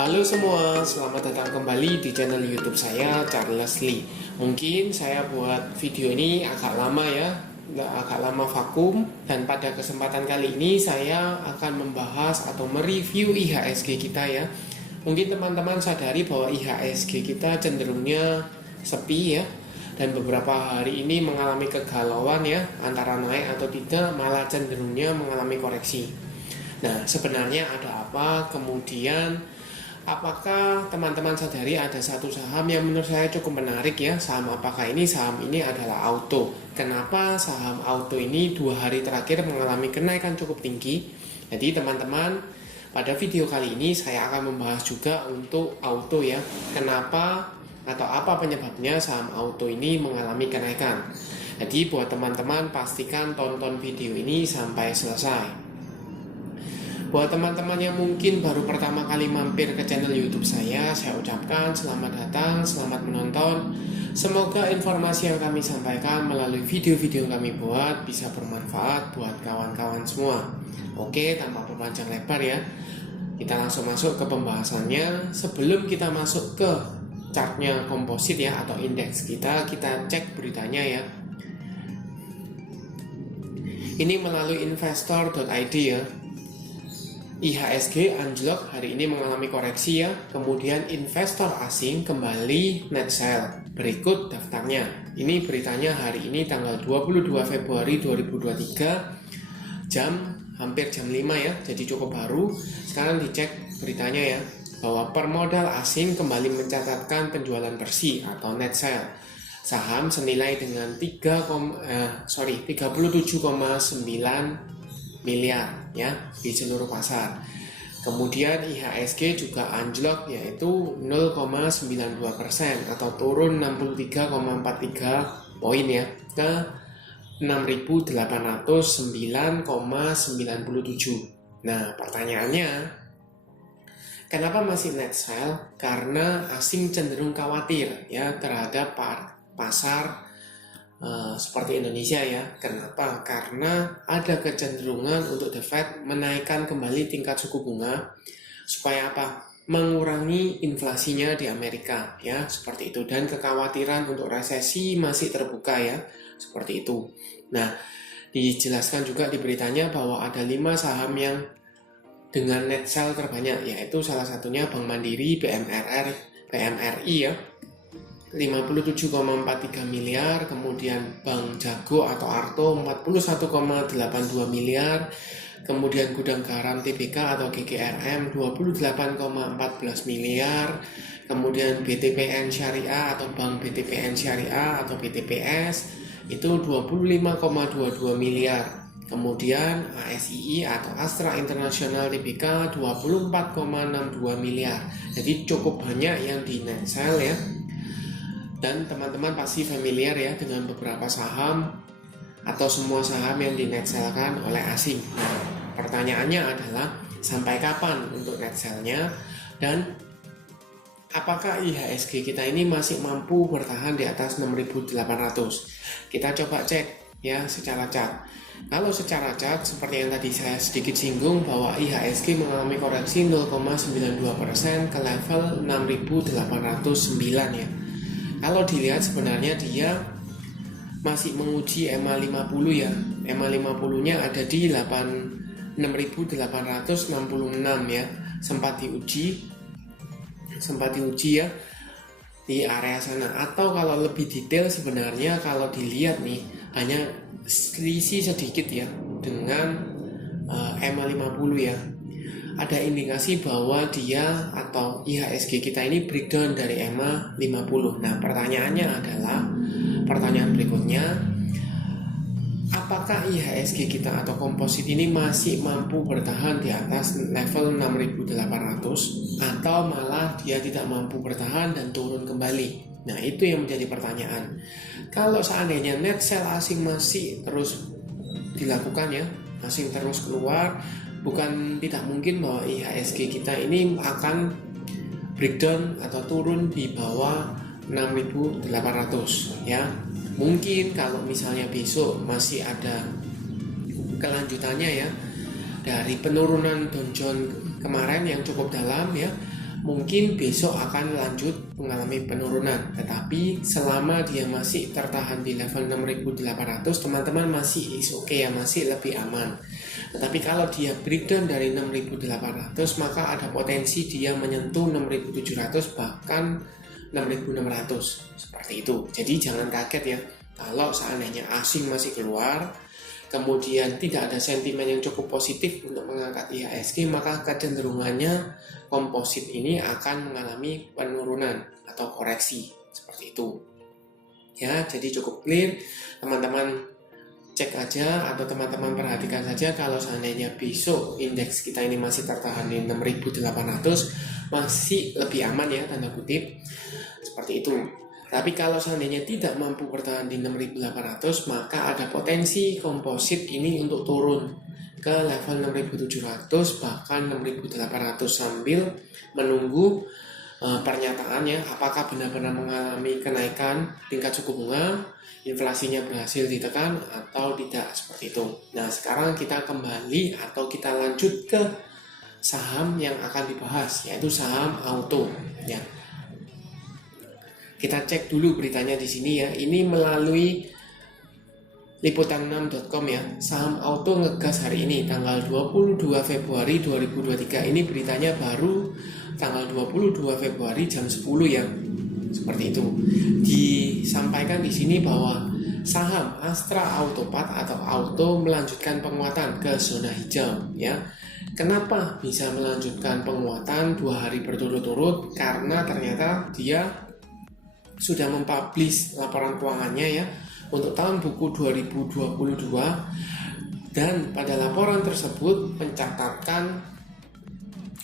Halo semua, selamat datang kembali di channel YouTube saya, Charles Lee. Mungkin saya buat video ini agak lama ya, agak lama vakum. Dan pada kesempatan kali ini saya akan membahas atau mereview IHSG kita ya. Mungkin teman-teman sadari bahwa IHSG kita cenderungnya sepi ya. Dan beberapa hari ini mengalami kegalauan ya, antara naik atau tidak, malah cenderungnya mengalami koreksi. Nah, sebenarnya ada apa? Kemudian, apakah teman-teman sadari ada satu saham yang menurut saya cukup menarik ya? Saham apakah ini? Saham ini adalah Auto. Kenapa saham Auto ini 2 hari terakhir mengalami kenaikan cukup tinggi? Jadi teman-teman, pada video kali ini saya akan membahas juga untuk Auto ya. Kenapa atau apa penyebabnya saham Auto ini mengalami kenaikan? Jadi buat teman-teman pastikan tonton video ini sampai selesai. Buat teman-teman yang mungkin baru pertama kali mampir ke channel YouTube saya ucapkan selamat datang, selamat menonton. Semoga informasi yang kami sampaikan melalui video-video yang kami buat bisa bermanfaat buat kawan-kawan semua. Oke, tanpa berpanjang lebar ya, kita langsung masuk ke pembahasannya. Sebelum kita masuk ke chartnya komposit ya atau indeks kita cek beritanya ya. Ini melalui investor.id ya. IHSG anjlok hari ini mengalami koreksi ya. Kemudian investor asing kembali net sell. Berikut daftarnya. Ini beritanya hari ini tanggal 22 Februari 2023 hampir jam 5 ya. Jadi cukup baru. Sekarang dicek beritanya ya, bahwa permodal asing kembali mencatatkan penjualan bersih atau net sell. Saham senilai dengan 37,9 miliar ya di seluruh pasar. Kemudian IHSG juga anjlok yaitu 0,92% atau turun 63,43 poin ya ke 6.809,97. Nah, pertanyaannya, kenapa masih net sell? Karena asing cenderung khawatir ya terhadap pasar seperti Indonesia ya. Kenapa? Karena ada kecenderungan untuk The Fed menaikkan kembali tingkat suku bunga supaya apa? Mengurangi inflasinya di Amerika ya, seperti itu. Dan kekhawatiran untuk resesi masih terbuka ya, seperti itu. Nah, dijelaskan juga di beritanya bahwa ada 5 saham yang dengan net sell terbanyak, yaitu salah satunya Bank Mandiri, BMRI ya, 57,43 miliar, kemudian Bank Jago atau Arto 41,82 miliar, kemudian Gudang Garam TBK atau GGRM 28,14 miliar, kemudian BTPN Syariah atau Bank BTPN Syariah atau BTPS itu 25,22 miliar. Kemudian ASII atau Astra International TBK 24,62 miliar. Jadi cukup banyak yang di net sell ya. Dan teman-teman pasti familiar ya dengan beberapa saham atau semua saham yang di net sell-kan oleh asing. Nah, pertanyaannya adalah sampai kapan untuk net sell-nya dan apakah IHSG kita ini masih mampu bertahan di atas 6.800? Kita coba cek ya secara chart. Kalau secara chart seperti yang tadi saya sedikit singgung bahwa IHSG mengalami koreksi 0,92% ke level 6.809 ya. Kalau dilihat sebenarnya dia masih menguji EMA 50 ya. EMA 50-nya ada di 6.866 ya. Sempat diuji ya di area sana. Atau kalau lebih detail sebenarnya kalau dilihat nih hanya selisih sedikit ya dengan EMA 50 ya. Ada indikasi bahwa dia atau IHSG kita ini breakdown dari EMA 50. Nah, pertanyaan berikutnya, apakah IHSG kita atau komposit ini masih mampu bertahan di atas level 6.800 atau malah dia tidak mampu bertahan dan turun kembali? Nah, itu yang menjadi pertanyaan. Kalau seandainya net sell asing masih terus dilakukan ya, asing terus keluar, bukan tidak mungkin bahwa IHSG kita ini akan breakdown atau turun di bawah 6.800 ya. Mungkin kalau misalnya besok masih ada kelanjutannya ya dari penurunan Dow Jones kemarin yang cukup dalam ya, mungkin besok akan lanjut mengalami penurunan. Tetapi selama dia masih tertahan di level 6.800, teman-teman masih is oke ya, masih lebih aman. Tetapi kalau dia breakdown dari 6.800, maka ada potensi dia menyentuh 6.700 bahkan 6.600 seperti itu. Jadi jangan kaget ya kalau seandainya asing masih keluar, kemudian tidak ada sentimen yang cukup positif untuk mengangkat IHSG, maka kecenderungannya komposit ini akan mengalami penurunan atau koreksi seperti itu. Ya, jadi cukup clear, teman-teman cek aja atau teman-teman perhatikan saja kalau seandainya besok indeks kita ini masih tertahan di 6.800, masih lebih aman ya, tanda kutip seperti itu. Tapi kalau seandainya tidak mampu bertahan di 6.800, maka ada potensi komposit ini untuk turun ke level 6.700 bahkan 6.800 sambil menunggu pernyataannya apakah benar-benar mengalami kenaikan tingkat suku bunga, inflasinya berhasil ditekan atau tidak, seperti itu. Nah, sekarang kita kembali atau kita lanjut ke saham yang akan dibahas, yaitu saham auto ya. Kita cek dulu beritanya di sini ya. Ini melalui liputan6.com ya. Saham auto ngegas hari ini tanggal 22 Februari 2023. Ini beritanya baru tanggal 22 Februari jam 10 ya. Seperti itu. Disampaikan di sini bahwa saham Astra Autopat atau Auto melanjutkan penguatan ke zona hijau ya. Kenapa bisa melanjutkan penguatan 2 hari berturut-turut? Karena ternyata dia sudah mempublish laporan keuangannya ya untuk tahun buku 2022, dan pada laporan tersebut mencatatkan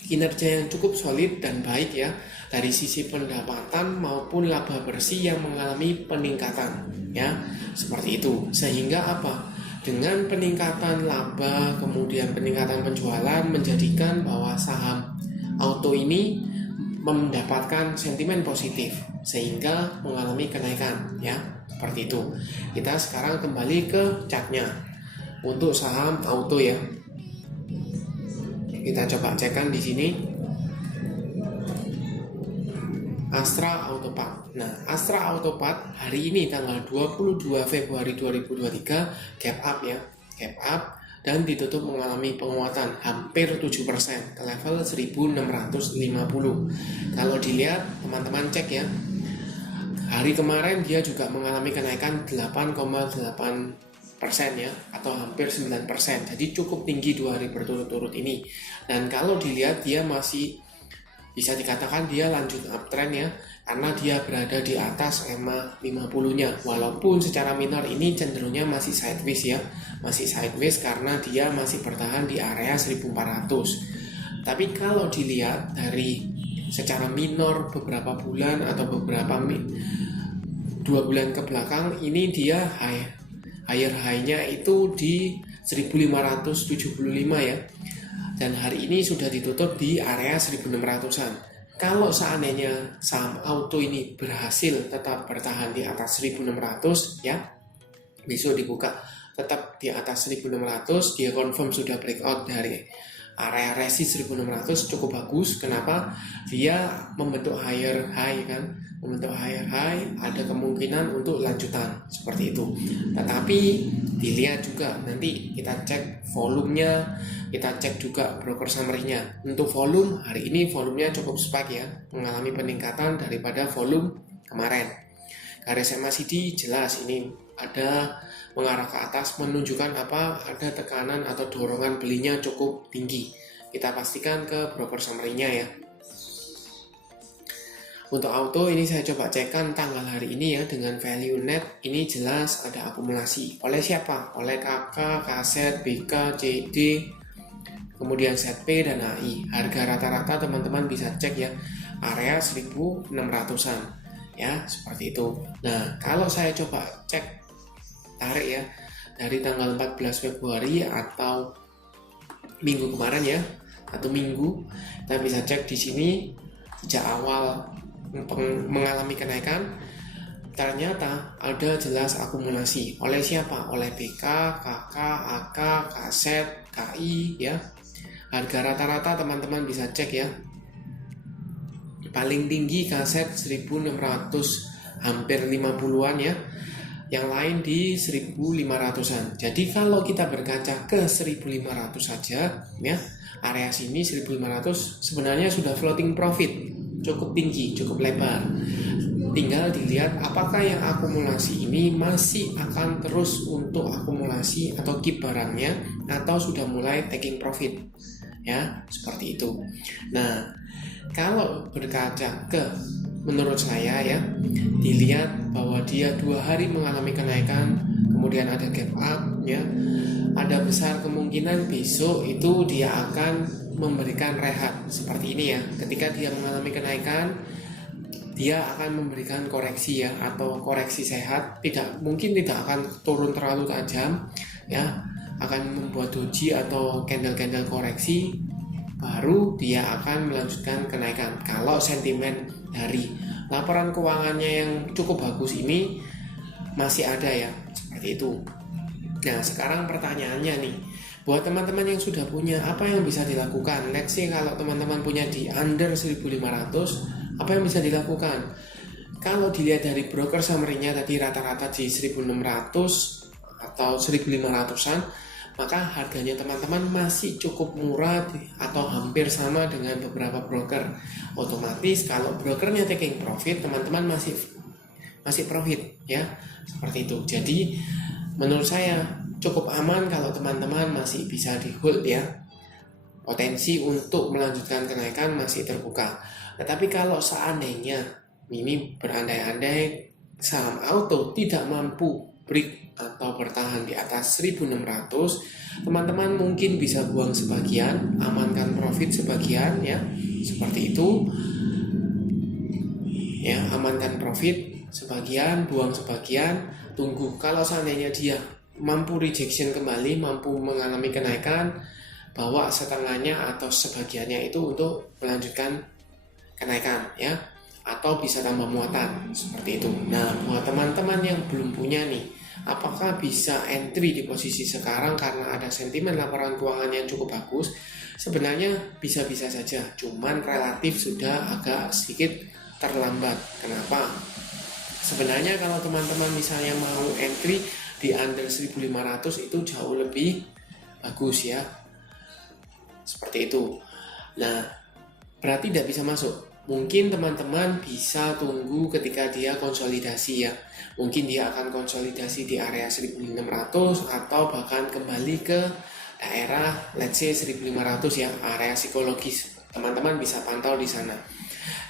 kinerja yang cukup solid dan baik ya dari sisi pendapatan maupun laba bersih yang mengalami peningkatan ya, seperti itu. Sehingga apa? Dengan peningkatan laba kemudian peningkatan penjualan menjadikan bahwa saham auto ini mendapatkan sentimen positif sehingga mengalami kenaikan ya, seperti itu. Kita sekarang kembali ke chartnya untuk saham auto ya. Kita coba cekkan di sini Astra Autopat. Nah, Astra Autopat hari ini tanggal 22 Februari 2023 gap up ya, gap up dan ditutup mengalami penguatan hampir 7% ke level 1650. Kalau dilihat teman-teman cek ya, hari kemarin dia juga mengalami kenaikan 8,8% ya, atau hampir 9%. Jadi cukup tinggi 2 hari berturut-turut ini. Dan kalau dilihat dia masih bisa dikatakan dia lanjut uptrend ya, karena dia berada di atas EMA 50-nya. Walaupun secara minor ini cenderungnya masih sideways ya, masih sideways karena dia masih bertahan di area 1400. Tapi kalau dilihat dari secara minor beberapa bulan atau beberapa 2 bulan ke belakang, ini dia higher high-nya itu di 1575 ya. Dan hari ini sudah ditutup di area 1600-an. Kalau seandainya saham auto ini berhasil tetap bertahan di atas 1600 ya, besok dibuka tetap di atas 1600, dia confirm sudah breakout dari area resist 1600, cukup bagus. Kenapa? Dia membentuk higher high kan, membentuk higher high, ada kemungkinan untuk lanjutan seperti itu. Tetapi dilihat juga nanti kita cek volumenya, kita cek juga broker summary-nya. Untuk volume hari ini volumenya cukup spike ya, mengalami peningkatan daripada volume kemarin. Garis MACD jelas ini ada mengarah ke atas, menunjukkan apa? Ada tekanan atau dorongan belinya cukup tinggi. Kita pastikan ke broker summary-nya ya. Untuk auto ini saya coba cekkan tanggal hari ini ya, dengan value net ini jelas ada akumulasi. Oleh siapa? Oleh KK, KZ, BK, CD, kemudian ZP dan AI. Harga rata-rata teman-teman bisa cek ya, area 1600-an ya, seperti itu. Nah, kalau saya coba cek tarik ya dari tanggal 14 Februari atau minggu kemarin ya, atau minggu, kita bisa cek di sini sejak awal mengalami kenaikan, ternyata ada jelas akumulasi. Oleh siapa? Oleh BK, KK, AK, KZ, KI ya. Harga rata-rata teman-teman bisa cek ya. paling tinggi kaset 1600 hampir 50-an ya, yang lain di 1500-an. Jadi kalau kita berkaca ke 1500 saja ya, area sini 1500 sebenarnya sudah floating profit cukup tinggi, cukup lebar. Tinggal dilihat apakah yang akumulasi ini masih akan terus untuk akumulasi atau keep barangnya, atau sudah mulai taking profit ya, seperti itu. Nah, kalau berkaca ke menurut saya ya, dilihat bahwa dia 2 hari mengalami kenaikan, kemudian ada gap up ya, ada besar kemungkinan besok itu dia akan memberikan rehat seperti ini ya. Ketika dia mengalami kenaikan, dia akan memberikan koreksi ya, atau koreksi sehat, mungkin tidak akan turun terlalu tajam ya, akan membuat doji atau candle-candle koreksi, baru dia akan melanjutkan kenaikan kalau sentimen dari laporan keuangannya yang cukup bagus ini masih ada ya, seperti itu. Nah, sekarang pertanyaannya nih, buat teman-teman yang sudah punya, apa yang bisa dilakukan? Let's say kalau teman-teman punya di under 1500, apa yang bisa dilakukan? Kalau dilihat dari broker summary-nya tadi rata-rata di 1600 atau 1500-an, maka harganya teman-teman masih cukup murah atau hampir sama dengan beberapa broker. Otomatis kalau brokernya taking profit, teman-teman masih profit ya, seperti itu. Jadi menurut saya cukup aman kalau teman-teman masih bisa di hold ya. Potensi untuk melanjutkan kenaikan masih terbuka. Tetapi kalau seandainya ini berandai-andai saham auto tidak mampu break atau bertahan di atas 1600, teman-teman mungkin bisa buang sebagian, amankan profit sebagian ya, seperti itu ya, amankan profit sebagian, buang sebagian, tunggu kalau seandainya dia mampu rejection kembali, mampu mengalami kenaikan, bawa setengahnya atau sebagiannya itu untuk melanjutkan kenaikan ya, atau bisa tambah muatan seperti itu. Nah, buat teman-teman yang belum punya nih, apakah bisa entry di posisi sekarang karena ada sentimen laporan keuangan yang cukup bagus? Sebenarnya bisa-bisa saja, cuman relatif sudah agak sedikit terlambat. Kenapa? Sebenarnya kalau teman-teman misalnya mau entry di under 1500 itu jauh lebih bagus ya, seperti itu. Nah, berarti tidak bisa masuk. Mungkin teman-teman bisa tunggu ketika dia konsolidasi ya. Mungkin dia akan konsolidasi di area 1600 atau bahkan kembali ke daerah let's say 1500 ya, area psikologis. Teman-teman bisa pantau di sana.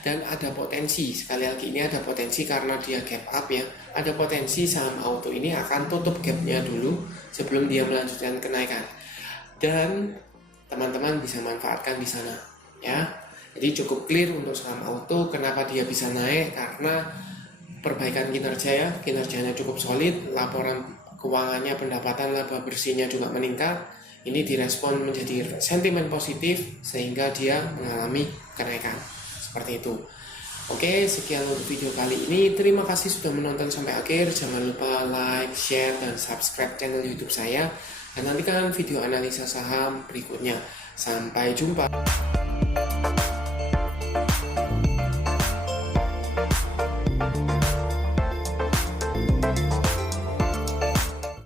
Dan ada potensi, sekali lagi ini ada potensi karena dia gap up ya. Ada potensi saham auto ini akan tutup gapnya dulu sebelum dia melanjutkan kenaikan. Dan teman-teman bisa manfaatkan di sana ya. Jadi cukup clear untuk saham auto kenapa dia bisa naik, karena perbaikan kinerja ya, kinerjanya cukup solid, laporan keuangannya, pendapatan laba bersihnya juga meningkat. Ini direspon menjadi sentimen positif sehingga dia mengalami kenaikan seperti itu. Oke, sekian untuk video kali ini. Terima kasih sudah menonton sampai akhir. Jangan lupa like, share, dan subscribe channel YouTube saya. Dan nantikan video analisa saham berikutnya. Sampai jumpa.